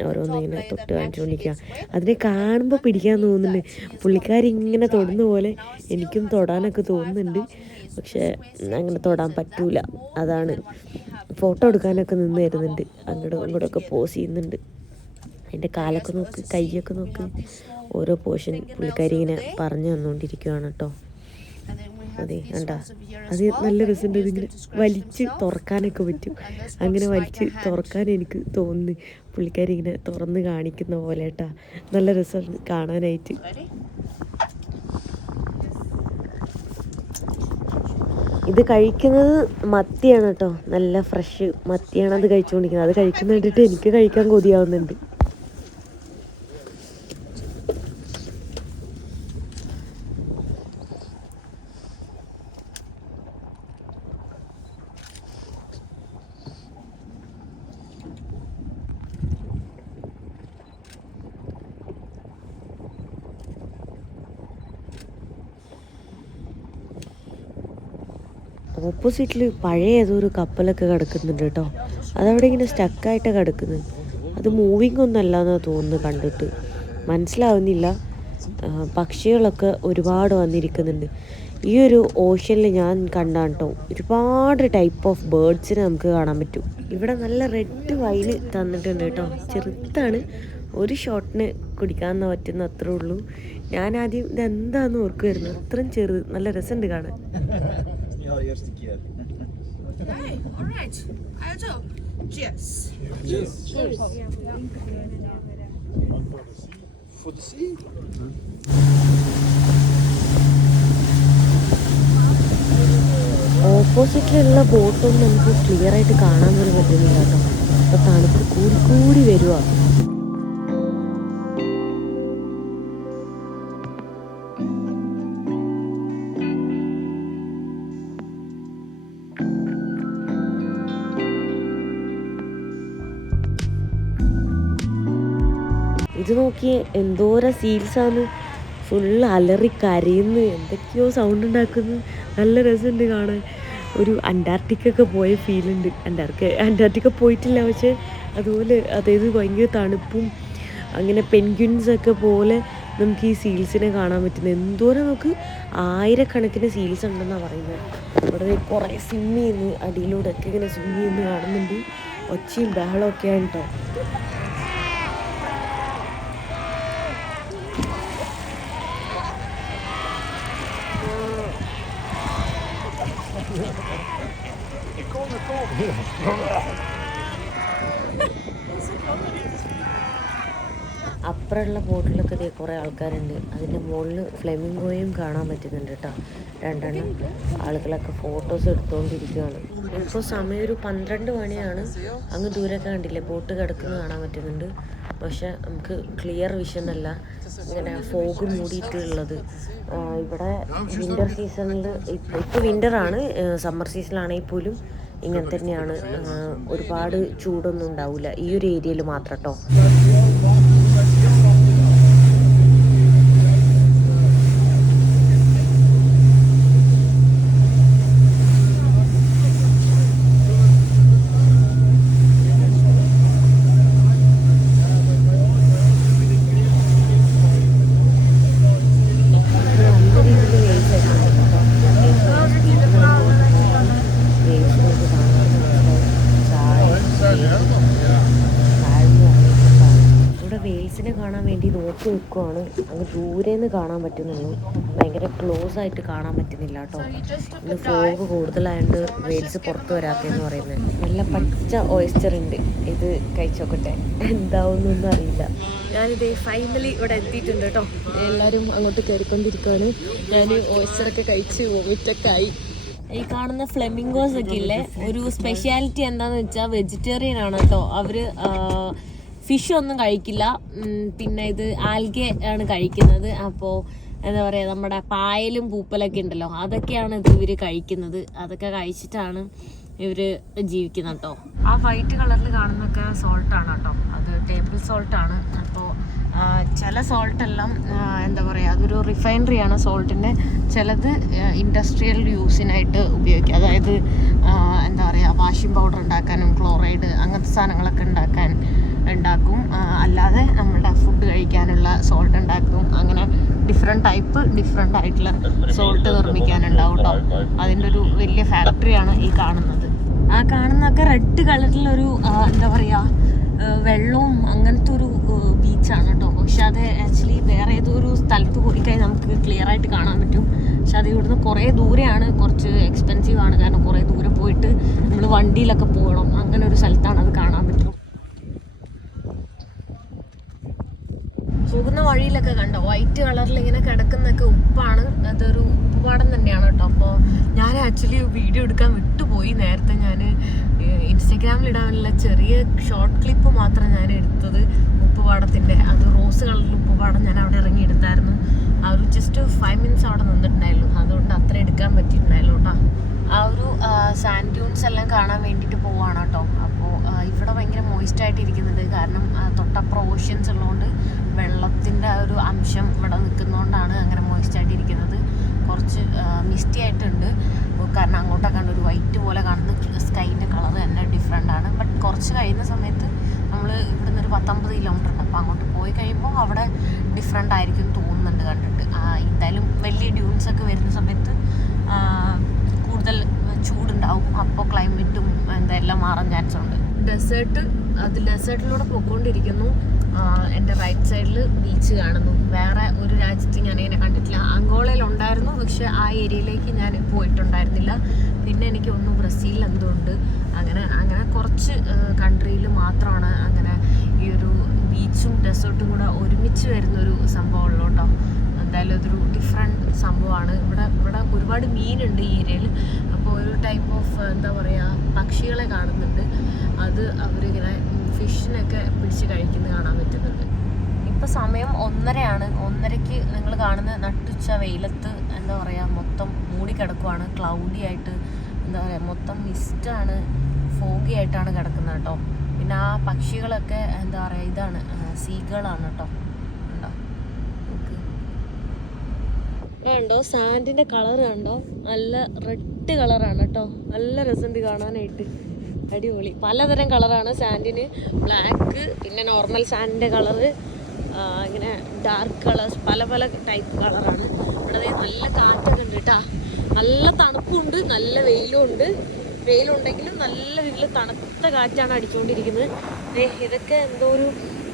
ഓരോന്നിങ്ങനെ തൊട്ട് കാണിച്ചുകൊണ്ടിരിക്കുക. അതിനെ കാണുമ്പോൾ പിടിക്കാൻ തോന്നുന്നുണ്ട്. പുള്ളിക്കാരി ഇങ്ങനെ തൊടുന്ന പോലെ എനിക്കും തൊടാനൊക്കെ തോന്നുന്നുണ്ട്. പക്ഷേ അങ്ങനെ തൊടാൻ പറ്റൂല. അതാണ്. ഫോട്ടോ എടുക്കാനൊക്കെ നിന്ന് തരുന്നുണ്ട്. അങ്ങോട്ടും ഇങ്ങോട്ടൊക്കെ പോസ് ചെയ്യുന്നുണ്ട്. അതിൻ്റെ കാലൊക്കെ നോക്ക്, കൈയൊക്കെ നോക്ക്. ഓരോ പോർഷൻ പുള്ളിക്കാരി ഇങ്ങനെ പറഞ്ഞു തന്നുകൊണ്ടിരിക്കുകയാണ് കേട്ടോ. അതെ, കണ്ടാ, അത് നല്ല രസമുണ്ട്. ഇതിങ്ങനെ വലിച്ച് തുറക്കാനൊക്കെ പറ്റും. അങ്ങനെ വലിച്ച് തുറക്കാൻ എനിക്ക് തോന്നുന്നു. പുള്ളിക്കാരി ഇങ്ങനെ തുറന്ന് കാണിക്കുന്ന പോലെ കേട്ടാ. നല്ല രസമാണ് കാണാനായിട്ട്. ഇത് കഴിക്കുന്നത് മത്തിയാണ് കേട്ടോ. നല്ല ഫ്രഷ് മത്തിയാണ് അത് കഴിച്ചുകൊണ്ടിരിക്കുന്നത്. അത് കഴിക്കുന്ന കണ്ടിട്ട് എനിക്ക് കഴിക്കാൻ കൊതിയാവുന്നുണ്ട്. ഓപ്പോസിറ്റിൽ പഴയ ഏതൊരു കപ്പലൊക്കെ കിടക്കുന്നുണ്ട് കേട്ടോ. അതവിടെ ഇങ്ങനെ സ്റ്റക്കായിട്ടാണ് കിടക്കുന്നത്. അത് മൂവിങ് ഒന്നും അല്ലാന്നാണ് തോന്നുന്നു. കണ്ടിട്ട് മനസ്സിലാവുന്നില്ല. പക്ഷികളൊക്കെ ഒരുപാട് വന്നിരിക്കുന്നുണ്ട്. ഈ ഒരു ഓഷ്യനിൽ ഞാൻ കണ്ടാണ് കേട്ടോ, ഒരുപാട് ടൈപ്പ് ഓഫ് ബേർഡ്സിനെ നമുക്ക് കാണാൻ പറ്റും. ഇവിടെ നല്ല റെഡ് വൈന് തന്നിട്ടുണ്ട് കേട്ടോ. ചെറുതാണ്, ഒരു ഷോട്ടിന് കുടിക്കാമെന്ന് പറ്റുന്ന അത്രേ ഉള്ളൂ. ഞാൻ ആദ്യം ഇതെന്താന്ന് ഓർക്കുമായിരുന്നു. അത്രയും ചെറുത്, നല്ല രസമുണ്ട് കാണാൻ. Ja, eerste keer. Okay, all right. Also, cheers. Cheers. Cheers. For the sea? ഓപ്പോസിറ്റിലുള്ള ബോട്ടൊന്നും നമുക്ക് ക്ലിയർ ആയിട്ട് കാണാൻ പോലും പറ്റുന്നില്ല കേട്ടോ. അപ്പോൾ തണുപ്പ് കൂടി വരുക. ഇത് ഇത് നോക്കി എന്തോരം സീൽസാന്ന്, ഫുള്ള് അലറി കരയുന്നു, എന്തൊക്കെയോ സൗണ്ട് ഉണ്ടാക്കുന്നു. നല്ല രസമുണ്ട് കാണാൻ. ഒരു അന്റാർട്ടിക്കൊക്കെ പോയ ഫീലുണ്ട്. അന്റാർട്ടിക്ക പോയിട്ടില്ല, പക്ഷേ അതുപോലെ അതായത് ഭയങ്കര തണുപ്പും അങ്ങനെ പെൻഗ്വിൻസൊക്കെ പോലെ നമുക്ക് ഈ സീൽസിനെ കാണാൻ പറ്റുന്നത്. എന്തോരം നമുക്ക് 1000കണക്കിന് സീൽസ് ഉണ്ടെന്നാണ് പറയുന്നത്. ഇവിടെ കുറേ സ്വിമ്മ് ചെയ്യുന്നു, അടിയിലൂടെ ഒക്കെ ഇങ്ങനെ സ്വിമ്മ് ചെയ്യുന്നു കാണുന്നുണ്ട്. ഒച്ചയും ബഹളമൊക്കെയാണ് കേട്ടോ. അപ്പുറമുള്ള ബോട്ടിലൊക്കെ ഇതേ കുറേ ആൾക്കാരുണ്ട്. അതിൻ്റെ മുകളിൽ ഫ്ലെമിംഗോയും കാണാൻ പറ്റുന്നുണ്ട് കേട്ടോ, 2 എണ്ണം. ആളുകളൊക്കെ ഫോട്ടോസ് എടുത്തുകൊണ്ടിരിക്കുകയാണ്. ഇപ്പോൾ സമയം ഒരു 12 മണിയാണ്. അങ്ങ് ദൂരമൊക്കെ കണ്ടില്ലേ ബോട്ട് കിടക്കുന്നത് കാണാൻ പറ്റുന്നുണ്ട്. പക്ഷെ നമുക്ക് ക്ലിയർ വിഷൻ അല്ല, ഇങ്ങനെ ഫോഗ് മൂടിയിട്ടുള്ളത്. ഇവിടെ വിൻ്റർ സീസണിൽ ഇപ്പോൾ വിൻ്ററാണ്, സമ്മർ സീസണിലാണെങ്കിൽ പോലും ഇങ്ങനെ തന്നെയാണ്. ഒരുപാട് ചൂടൊന്നും ഉണ്ടാവില്ല ഈ ഒരു ഏരിയയിൽ മാത്രം കേട്ടോ. വേൽസിനെ കാണാൻ വേണ്ടി നോക്കി നിൽക്കുവാണ്. അങ്ങ് ദൂരേന്ന് കാണാൻ പറ്റുന്നുള്ളൂ, ഭയങ്കര ക്ലോസ് ആയിട്ട് കാണാൻ പറ്റുന്നില്ല കേട്ടോ. ഇന്ന് ഫോഗ് കൂടുതലായതുകൊണ്ട് വേൽസ് പുറത്ത് വരാത്തതെന്ന് പറയുന്നത്. നല്ല പച്ച ഓയിസ്റ്റർ ഉണ്ട്, ഇത് കഴിച്ചോക്കട്ടെ എന്താവുന്നൊന്നും അറിയില്ല. ഞാനിത് ഫൈനലി ഇവിടെ എത്തിയിട്ടുണ്ട് കേട്ടോ. എല്ലാവരും അങ്ങോട്ട് കയറിക്കൊണ്ടിരിക്കുകയാണ്. ഞാൻ ഓയിസ്റ്ററൊക്കെ കഴിച്ച് വോമിറ്റൊക്കെ ആയി. ഈ കാണുന്ന ഫ്ലെമിംഗോസ് ഒക്കെ ഇല്ലേ, ഒരു സ്പെഷ്യാലിറ്റി എന്താണെന്ന് വെച്ചാൽ വെജിറ്റേറിയൻ ആണ് കേട്ടോ. അവർ ഫിഷ് ഒന്നും കഴിക്കില്ല, പിന്നെ ഇത് ആൽഗെ ആണ് കഴിക്കുന്നത്. അപ്പോൾ എന്താ പറയുക, നമ്മുടെ പായലും പൂപ്പലൊക്കെ ഉണ്ടല്ലോ, അതൊക്കെയാണ് ഇത് ഇവർ കഴിക്കുന്നത്. അതൊക്കെ കഴിച്ചിട്ടാണ് ഇവർ ജീവിക്കുന്നത് കേട്ടോ. ആ വൈറ്റ് കളറിൽ കാണുന്നൊക്കെ സോൾട്ടാണ് കേട്ടോ, അത് ടേബിൾ സോൾട്ടാണ്. അപ്പോൾ ചില സോൾട്ടെല്ലാം എന്താ പറയുക, അതൊരു റിഫൈനറിയാണ് സോൾട്ടിൻ്റെ. ചിലത് ഇൻഡസ്ട്രിയൽ യൂസിനായിട്ട് ഉപയോഗിക്കുക, അതായത് എന്താ പറയുക, വാഷിംഗ് പൗഡർ ഉണ്ടാക്കാനും ക്ലോറൈഡ് അങ്ങനത്തെ സാധനങ്ങളൊക്കെ ഉണ്ടാക്കും. അല്ലാതെ നമ്മളുടെ ഫുഡ് കഴിക്കാനുള്ള സോൾട്ട് ഉണ്ടാക്കും. അങ്ങനെ ഡിഫറെൻറ്റ് ആയിട്ടുള്ള സോൾട്ട് നിർമ്മിക്കാനുണ്ടാവും കേട്ടോ. അതിൻ്റെ ഒരു വലിയ ഫാക്ടറിയാണ് ഈ കാണുന്നത്. ആ കാണുന്നതൊക്കെ റെഡ് കളറിലൊരു എന്താ പറയുക, വെള്ളവും അങ്ങനത്തെ ഒരു ബീച്ചാണ് കേട്ടോ. പക്ഷെ അത് ആക്ച്വലി വേറെ ഏതോ ഒരു സ്ഥലത്ത് പോയി കഴിഞ്ഞാൽ നമുക്ക് ക്ലിയർ ആയിട്ട് കാണാൻ പറ്റും. പക്ഷെ അത് ഇവിടുന്ന് കുറേ ദൂരെയാണ്, കുറച്ച് എക്സ്പെൻസീവ് ആണ്. കാരണം കുറേ ദൂരെ പോയിട്ട് നമ്മൾ വണ്ടിയിലൊക്കെ പോകണം. അങ്ങനെ ഒരു സ്ഥലത്താണ് അത് കാണാൻ പറ്റും. പോകുന്ന വഴിയിലൊക്കെ കണ്ടോ, വൈറ്റ് കളറിൽ ഇങ്ങനെ കിടക്കുന്നൊക്കെ ഉപ്പാണ്. അതൊരു ഉപ്പുപാടം തന്നെയാണ് കേട്ടോ. അപ്പോൾ ഞാൻ ആക്ച്വലി വീഡിയോ എടുക്കാൻ വിട്ടുപോയി. നേരത്തെ ഞാൻ ഇൻസ്റ്റഗ്രാമിൽ ഇടാനുള്ള ചെറിയ ഷോർട്ട് ക്ലിപ്പ് മാത്രം ഞാൻ എടുത്തത് ഉപ്പുപാടത്തിൻ്റെ. അത് റോസ് കളറിൽ ഉപ്പുപാടം ഞാൻ അവിടെ ഇറങ്ങി എടുത്തായിരുന്നു. ആ ഒരു ജസ്റ്റ് 5 minutes അവിടെ നിന്നിട്ടുണ്ടായിരുന്നു, അതുകൊണ്ട് അത്ര എടുക്കാൻ പറ്റിയിട്ടുണ്ടായിരുന്നു കേട്ടോ. ആ ഒരു സാൻഡ് ഡ്യൂൺസ് എല്ലാം കാണാൻ വേണ്ടിയിട്ട് പോവാണ് കേട്ടോ. അപ്പോൾ ഇവിടെ ഭയങ്കര മോയിസ്റ്റായിട്ട് ഇരിക്കുന്നുണ്ട്, കാരണം തൊട്ടപ്പുറം ഓഷ്യൻസ് ഉള്ളതുകൊണ്ട് വെള്ളത്തിൻ്റെ ആ ഒരു അംശം ഇവിടെ നിൽക്കുന്നതുകൊണ്ടാണ് അങ്ങനെ മോയിസ്റ്റായിട്ട് ഇരിക്കുന്നത്. കുറച്ച് മിസ്റ്റി ആയിട്ടുണ്ട്, കാരണം അങ്ങോട്ടൊക്കെ കണ്ട് ഒരു വൈറ്റ് പോലെ കാണുന്ന സ്കൈൻ്റെ കളർ തന്നെ ഡിഫറെൻ്റ് ആണ്. ബട്ട് കുറച്ച് കഴിയുന്ന സമയത്ത് നമ്മൾ ഇവിടുന്ന് ഒരു 19 കിലോമീറ്റർ ഉണ്ട്. അപ്പോൾ അങ്ങോട്ട് പോയി കഴിയുമ്പോൾ അവിടെ ഡിഫറെൻ്റ് ആയിരിക്കും തോന്നുന്നുണ്ട് കണ്ടിട്ട്. എന്തായാലും വലിയ ഡ്യൂൺസൊക്കെ വരുന്ന സമയത്ത് കൂടുതൽ ചൂടുണ്ടാവും. അപ്പോൾ ക്ലൈമറ്റും എല്ലാം മാറാൻ ചാൻസ് ഉണ്ട്. ഡെസേർട്ടിലൂടെ പോയിക്കൊണ്ടിരിക്കുന്നു. എൻ്റെ റൈറ്റ് സൈഡിൽ ബീച്ച് കാണുന്നു. വേറെ ഒരു രാജ്യത്ത് ഞാനിങ്ങനെ കണ്ടിട്ടില്ല. അങ്കോളയിൽ ഉണ്ടായിരുന്നു, പക്ഷെ ആ ഏരിയയിലേക്ക് ഞാൻ പോയിട്ടുണ്ടായിരുന്നില്ല. പിന്നെ എനിക്ക് ഒന്ന് ബ്രസീലിൽ എന്തുകൊണ്ട് അങ്ങനെ കുറച്ച് കൺട്രിയിൽ മാത്രമാണ് അങ്ങനെ ഈ ഒരു ബീച്ചും ഡെസേർട്ടും കൂടെ ഒരുമിച്ച് വരുന്നൊരു സംഭവമുള്ളൂ കേട്ടോ. എന്തായാലും അതൊരു ഡിഫറെൻറ്റ് സംഭവമാണ്. ഇവിടെ ഒരുപാട് മീനുണ്ട് ഈ ഏരിയയിൽ. അപ്പോൾ ഒരു ടൈപ്പ് ഓഫ് എന്താ പറയുക, പക്ഷികളെ കാണുന്നുണ്ട്. അത് അവരിങ്ങനെ ഫിഷിനൊക്കെ പിടിച്ച് കഴിക്കുന്നത് കാണാൻ പറ്റുന്നുണ്ട്. ഇപ്പോൾ സമയം 1:30 1:30 നിങ്ങൾ കാണുന്ന നട്ടുച്ച വെയിലത്ത് എന്താ പറയുക, മൊത്തം മൂടിക്കിടക്കുവാണ്. ക്ലൗഡി ആയിട്ട് എന്താ പറയുക, മൊത്തം മിസ്റ്റാണ്, ഫോഗി ആയിട്ടാണ് കിടക്കുന്നത് കേട്ടോ. പിന്നെ ആ പക്ഷികളൊക്കെ എന്താ പറയുക, ഇതാണ് സീകളാണ് കേട്ടോ. കണ്ടോ സാൻഡിന്റെ കളർ കണ്ടോ, നല്ല റെഡ് കളറാണ് കേട്ടോ. നല്ല രസമുണ്ട് കാണാനായിട്ട്, അടിപൊളി. പലതരം കളറാണ് സാൻഡിന്. ബ്ലാക്ക്, പിന്നെ നോർമൽ സാൻഡിന്റെ കളറ്, ഇങ്ങനെ ഡാർക്ക് കളേഴ്സ്, പല പല ടൈപ്പ് കളറാണ്. ഇവിടെ നല്ല കാറ്റൊക്കെ ഉണ്ട് കേട്ടോ. നല്ല തണുപ്പുണ്ട്, നല്ല വെയിലും ഉണ്ട്. വെയിലുണ്ടെങ്കിലും നല്ല വീട്ടിൽ തണുത്ത കാറ്റാണ് അടിച്ചുകൊണ്ടിരിക്കുന്നത്. ഇതൊക്കെ എന്തോ ഒരു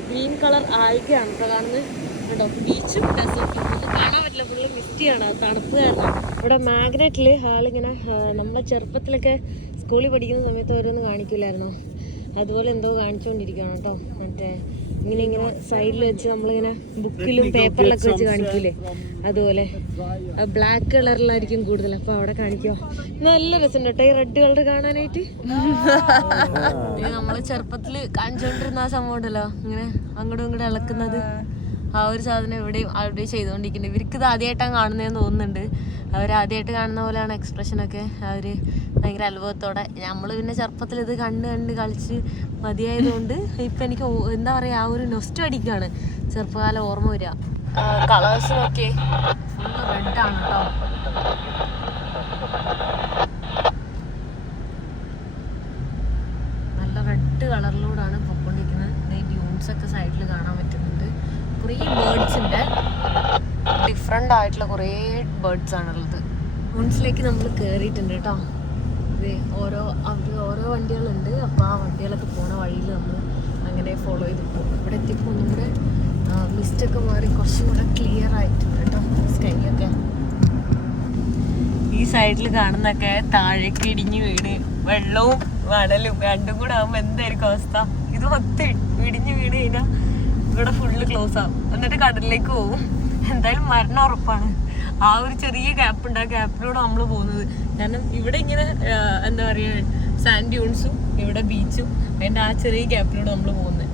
ഗ്രീൻ കളർ ആൽഗയാണ് കേട്ടോ കാണുന്നത് കേട്ടോ. ബീച്ചും ഡെസേർട്ടും ഒന്നും കാണാൻ പറ്റില്ല, ഫുള്ള് മിസ്റ്റിയാണ്, തണുപ്പ് കാരണം. ഇവിടെ മാഗ്നറ്റിൽ ആളിങ്ങനെ നമ്മളെ ചെറുപ്പത്തിലൊക്കെ സ്കൂളിൽ പഠിക്കുന്ന സമയത്ത് ഓരോന്ന് കാണിക്കില്ലായിരുന്നോ, അതുപോലെ എന്തോ കാണിച്ചുകൊണ്ടിരിക്കുകയാണ് കേട്ടോ. മറ്റേ ഇങ്ങനെ സൈഡിൽ വെച്ച് നമ്മളിങ്ങനെ ബുക്കിലും പേപ്പറിലൊക്കെ വെച്ച് കാണിക്കൂലേ, അതുപോലെ ബ്ലാക്ക് കളറിലായിരിക്കും കൂടുതൽ. അപ്പോൾ അവിടെ കാണിക്കുക. നല്ല രസമുണ്ട് കേട്ടോ ഈ റെഡ് കളർ കാണാനായിട്ട്. നമ്മള് ചെറുപ്പത്തിൽ കാണിച്ചുകൊണ്ടിരുന്ന ആ സംഭവം ഉണ്ടല്ലോ, ഇങ്ങനെ അങ്ങോട്ടും ഇങ്ങോട്ടും ഇളക്കുന്നത്, ആ ഒരു സാധനം എവിടെയും അവിടെയും ചെയ്തുകൊണ്ടിരിക്കുന്നുണ്ട്. ഇവർക്ക് ഇത് ആദ്യമായിട്ടാണ് കാണുന്നതെന്ന് തോന്നുന്നുണ്ട്. അവർ ആദ്യമായിട്ട് കാണുന്ന പോലെയാണ് എക്സ്പ്രഷനൊക്കെ. അവർ ഭയങ്കര അത്ഭുതത്തോടെ. നമ്മൾ പിന്നെ ചെറുപ്പത്തിൽ ഇത് കണ്ട് കളിച്ച് മതിയായതുകൊണ്ട് ഇപ്പം എനിക്ക് എന്താ പറയുക, ആ ഒരു നൊസ്റ്റു അടിക്കുകയാണ്, ചെറുപ്പകാലം ഓർമ്മ വരിക. കളേഴ്സിനൊക്കെ ഫുള്ള് റെഡാണ് കേട്ടോ. നല്ല റെഡ് കളറിലൂടെയാണ് പൊയ്ക്കൊണ്ടിരിക്കുന്നത്. ഡ്യൂൺസ് ഒക്കെ സൈഡിൽ കാണാൻ പറ്റുന്നുണ്ട്. കുറേ ബേർഡ്സ് ഉണ്ട്, ഡിഫറെൻ്റ് ആയിട്ടുള്ള കുറേ ബേർഡ്സ് ആണുള്ളത്. ഡ്യൂൺസിലേക്ക് നമ്മൾ കയറിയിട്ടുണ്ട് കേട്ടോ. ഓരോ വണ്ടികളുണ്ട്. അപ്പോൾ ആ വണ്ടികളൊക്കെ പോണ വഴിയിൽ നമ്മൾ അങ്ങനെ ഫോളോ ചെയ്ത് പോകും. ഇവിടെ എത്തിയപ്പോൾ ഒന്നും കൂടെ മിസ്റ്റൊക്കെ മാറി കുറച്ചും കൂടെ ക്ലിയർ ആയിട്ടുണ്ട് കേട്ടോ സ്കൈ ഒക്കെ. ഈ സൈഡിൽ കാണുന്നൊക്കെ താഴേക്ക് ഇടിഞ്ഞ് വീണ് വെള്ളവും മണലും രണ്ടും കൂടെ ആകുമ്പോൾ എന്തായിരിക്കും അവസ്ഥ. ഇത് മൊത്തം ഇടിഞ്ഞ് വീണ് കഴിഞ്ഞാൽ ഇവിടെ ഫുള്ള് ക്ലോസ് ആവും, എന്നിട്ട് കടലിലേക്ക് പോകും. എന്തായാലും മരണം ഉറപ്പാണ്. ആ ഒരു ചെറിയ ഗ്യാപ്പ് ഉണ്ട്, ആ ഗ്യാപ്പിലൂടെ നമ്മൾ പോകുന്നത്. കാരണം ഇവിടെ ഇങ്ങനെ എന്താ പറയുക, സാൻഡ് ഡ്യൂൺസും ഇവിടെ ബീച്ചും, അതിൻ്റെ ആ ചെറിയ ഗ്യാപ്പിലൂടെ നമ്മൾ പോകുന്നത്.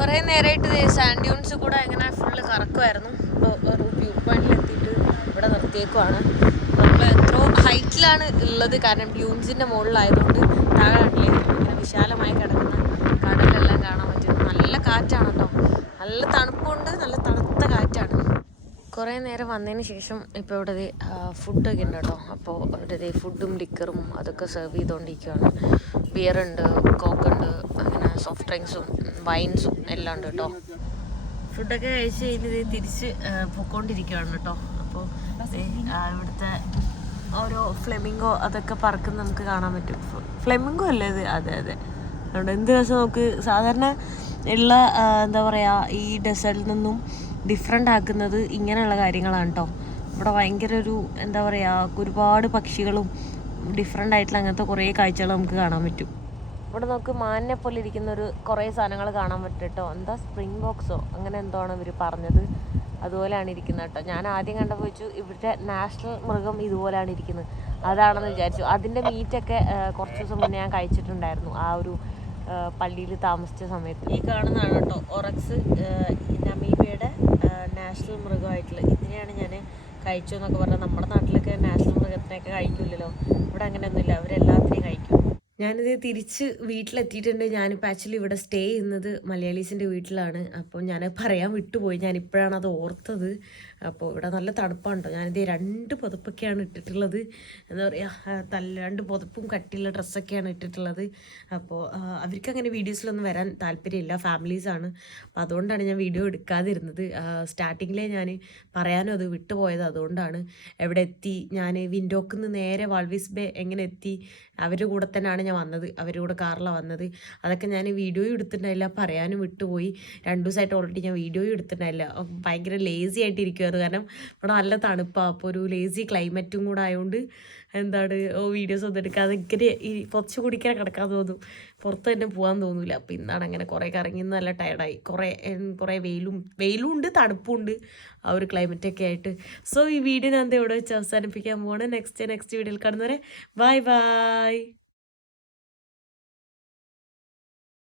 കുറേ നേരമായിട്ട് സാൻഡ് ഡ്യൂൺസ് കൂടെ ഇങ്ങനെ ഫുള്ള് കറക്കുമായിരുന്നു. ഇപ്പോൾ ഒരു വ്യൂ പോയിന്റിൽ എത്തിയിട്ട് ഇവിടെ നിർത്തിയേക്കുവാണ്. നമ്മൾ എത്രയോ ഹൈറ്റിലാണ് ഉള്ളത്, കാരണം ഡ്യൂൺസിൻ്റെ മുകളിലായതുകൊണ്ട്. താഴെ കണ്ടില്ലേ ഇങ്ങനെ വിശാലമായി കിടക്കുന്ന കടലെല്ലാം കാണാൻ പറ്റും. നല്ല കാറ്റാണ് കേട്ടോ, നല്ല തണുപ്പുണ്ട്, നല്ല തണുത്ത കാറ്റാണ്. കുറേ നേരം വന്നതിന് ശേഷം ഇപ്പോൾ ഇവിടെ ഫുഡൊക്കെ ഉണ്ട് കേട്ടോ. അപ്പോൾ ഇവിടെ ഫുഡും ലിക്കറും അതൊക്കെ സെർവ് ചെയ്തുകൊണ്ടിരിക്കുകയാണ്. ബിയറുണ്ട്, കോക്കുണ്ട്, അങ്ങനെ സോഫ്റ്റ് ഡ്രിങ്ക്സും വൈൻസും എല്ലാം ഉണ്ട് കേട്ടോ. ഫുഡൊക്കെ കഴിച്ച് കഴിഞ്ഞ് തിരിച്ച് പൊയ്ക്കൊണ്ടിരിക്കുകയാണ് കേട്ടോ. അപ്പോൾ ഇവിടുത്തെ ഓരോ ഫ്ലെമിംഗോ അതൊക്കെ പറക്കുന്ന നമുക്ക് കാണാൻ പറ്റും. ഫ്ലെമിംഗോ അല്ലേ ഇത്? അതെ അതെ. അതുകൊണ്ട് എന്ത് രസം. നമുക്ക് സാധാരണ ഉള്ള എന്താ പറയുക, ഈ ഡെസേർട്ടിൽ നിന്നും ഡിഫറെൻ്റ് ആക്കുന്നത് ഇങ്ങനെയുള്ള കാര്യങ്ങളാണ് കേട്ടോ. ഇവിടെ ഭയങ്കര ഒരു എന്താ പറയുക, ഒരുപാട് പക്ഷികളും ഡിഫറെൻ്റ് ആയിട്ടുള്ള അങ്ങനത്തെ കുറേ കാഴ്ചകൾ നമുക്ക് കാണാൻ പറ്റും. ഇവിടെ നമുക്ക് മാനിനെ പോലെ ഇരിക്കുന്ന കുറേ സാധനങ്ങൾ കാണാൻ പറ്റും കേട്ടോ. എന്താ സ്പ്രിംഗ് ബോക്സോ അങ്ങനെ എന്തോ ആണ് ഇവർ പറഞ്ഞത്, അതുപോലെയാണ് ഇരിക്കുന്നത് കേട്ടോ. ഞാൻ ആദ്യം കണ്ടപ്പോൾ വെച്ചു ഇവിടുത്തെ നാഷണൽ മൃഗം ഇതുപോലെയാണ് ഇരിക്കുന്നത്, അതാണെന്ന് വിചാരിച്ചു. അതിൻ്റെ മീറ്റൊക്കെ കുറച്ച് ദിവസം മുന്നേ ഞാൻ കഴിച്ചിട്ടുണ്ടായിരുന്നു ആ ഒരു പള്ളിയിൽ താമസിച്ച സമയത്ത്. ഈ കാണുന്നതാണ് കേട്ടോ ഒറക്സ്, നമീബിയയുടെ നാഷണൽ മൃഗമായിട്ടുള്ള. ഇതിനെയാണ് ഞാൻ കഴിച്ചു എന്നൊക്കെ പറഞ്ഞാൽ. നമ്മുടെ നാട്ടിലൊക്കെ നാഷണൽ മൃഗത്തിനെയൊക്കെ കഴിക്കില്ലല്ലോ, ഇവിടെ അങ്ങനെയൊന്നുമില്ല, അവരെല്ലാത്തിനെയും കഴിക്കും. ഞാനിത് തിരിച്ച് വീട്ടിലെത്തിയിട്ടുണ്ട്. ഞാനിപ്പോൾ ആക്ച്വലി ഇവിടെ സ്റ്റേ ചെയ്യുന്നത് മലയാളീസിൻ്റെ വീട്ടിലാണ്. അപ്പോൾ ഞാൻ പറയാൻ വിട്ടുപോയി, ഞാനിപ്പോഴാണ് അത് ഓർത്തത്. അപ്പോൾ ഇവിടെ നല്ല തണുപ്പാണ് കേട്ടോ. ഞാനിത് 2 പുതപ്പൊക്കെയാണ് ഇട്ടിട്ടുള്ളത്. എന്താ പറയുക, 2 പുതപ്പും കട്ടിയുള്ള ഡ്രസ്സൊക്കെയാണ് ഇട്ടിട്ടുള്ളത്. അപ്പോൾ അവർക്ക് അങ്ങനെ വീഡിയോസിലൊന്നും വരാൻ താല്പര്യമില്ല, ഫാമിലീസാണ്. അപ്പോൾ അതുകൊണ്ടാണ് ഞാൻ വീഡിയോ എടുക്കാതിരുന്നത്. സ്റ്റാർട്ടിങ്ങിലേ ഞാൻ പറയാനും അത് വിട്ടുപോയത് അതുകൊണ്ടാണ്. എവിടെ എത്തി, ഞാൻ വിൻഡോക്കിൽ നിന്ന് നേരെ വാൾവിസ് ബേ എങ്ങനെ എത്തി, അവരുടെ കൂടെ തന്നെയാണ് ഞാൻ വന്നത്, അവരുടെ കൂടെ കാറിലാണ് വന്നത്. അതൊക്കെ ഞാൻ വീഡിയോയും എടുത്തിട്ടുണ്ടായില്ല, പറയാനും വിട്ടുപോയി. 2 ദിവസമായിട്ട് ഓൾറെഡി ഞാൻ വീഡിയോയും എടുത്തിട്ടുണ്ടായില്ല. ഭയങ്കര ലേസി ആയിട്ടിരിക്കുമായിരുന്നു, കാരണം ഇവിടെ നല്ല തണുപ്പാണ്. അപ്പോൾ ഒരു ലേസി ക്ലൈമറ്റും കൂടെ ആയതുകൊണ്ട് വീഡിയോസ് ഒന്നും എടുക്കാതെ ഇങ്ങനെ ഈ കുറച്ച് കുടിക്കാൻ കിടക്കാൻ തോന്നും, പുറത്ത് തന്നെ പോകാൻ തോന്നില്ല. അപ്പോൾ ഇന്നാണ് അങ്ങനെ കുറേ കറങ്ങി, നല്ല ടയർഡായി. കുറേ വെയിലും ഉണ്ട്, തണുപ്പും ഉണ്ട്, ആ ഒരു ക്ലൈമറ്റൊക്കെ ആയിട്ട്. സോ ഈ വീഡിയോ ഞാൻ ഇവിടെ വെച്ച് അവസാനിപ്പിക്കാൻ പോവാണ്. നെക്സ്റ്റ് വീഡിയോയിൽ കാണുന്നവരെ ബൈ ബൈ.